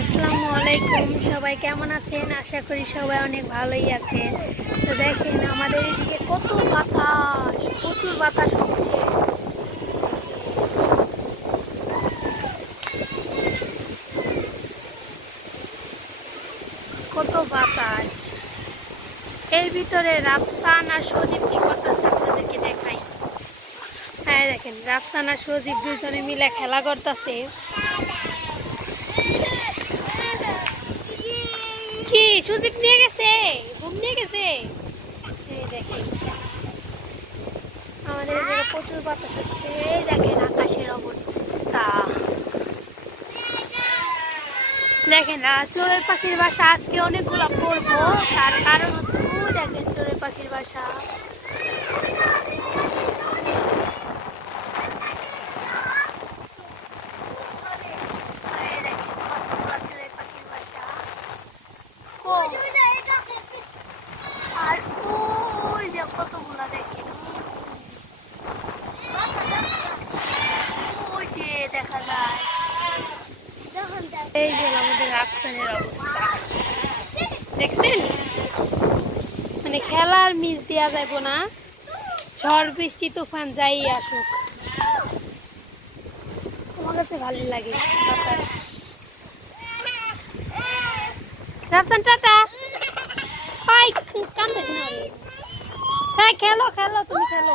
আসসালামু আলাইকুম, সবাই কেমন আছেন? আশা করি সবাই অনেক ভালোই আছেন। তো দেখেন আমাদের এদিকে কত বাতাস, প্রচুর বাতাস হচ্ছে। কত বাতাস। এর ভিতরে রাফসান আর সজীব কি করতেছে আপনাদেরকে দেখাই। হ্যাঁ দেখেন, রাফসান আর সজীব দুজনে মিলে খেলা করতেছে। কি সুদীপ নিয়ে গেছে, ঘুম নিয়ে গেছে। দেখেন আমাদের এদিকে প্রচুর বাতাস হচ্ছে। দেখেন আকাশের অবস্থা, দেখেন চড়ুই পাখির বাসা আজকে অনেকগুলো পড়বো। তার কারণ হচ্ছে দেখেন চড়ুই পাখির বাসা। আর ওই যে কতগুলা দেখেন, ওই যে দেখা যায়। এই যে আমাদের রাফসানের অবস্থা দেখছেন, মানে খেলার মিস দেওয়া যাইব না। ঝড় বৃষ্টি তুফান যাই আসুক, আমার কাছে ভালো লাগে। Rafsan tata, bye. কান্দিস না রে, হ্যাঁ খেলো খেলো, তুমি খেলো।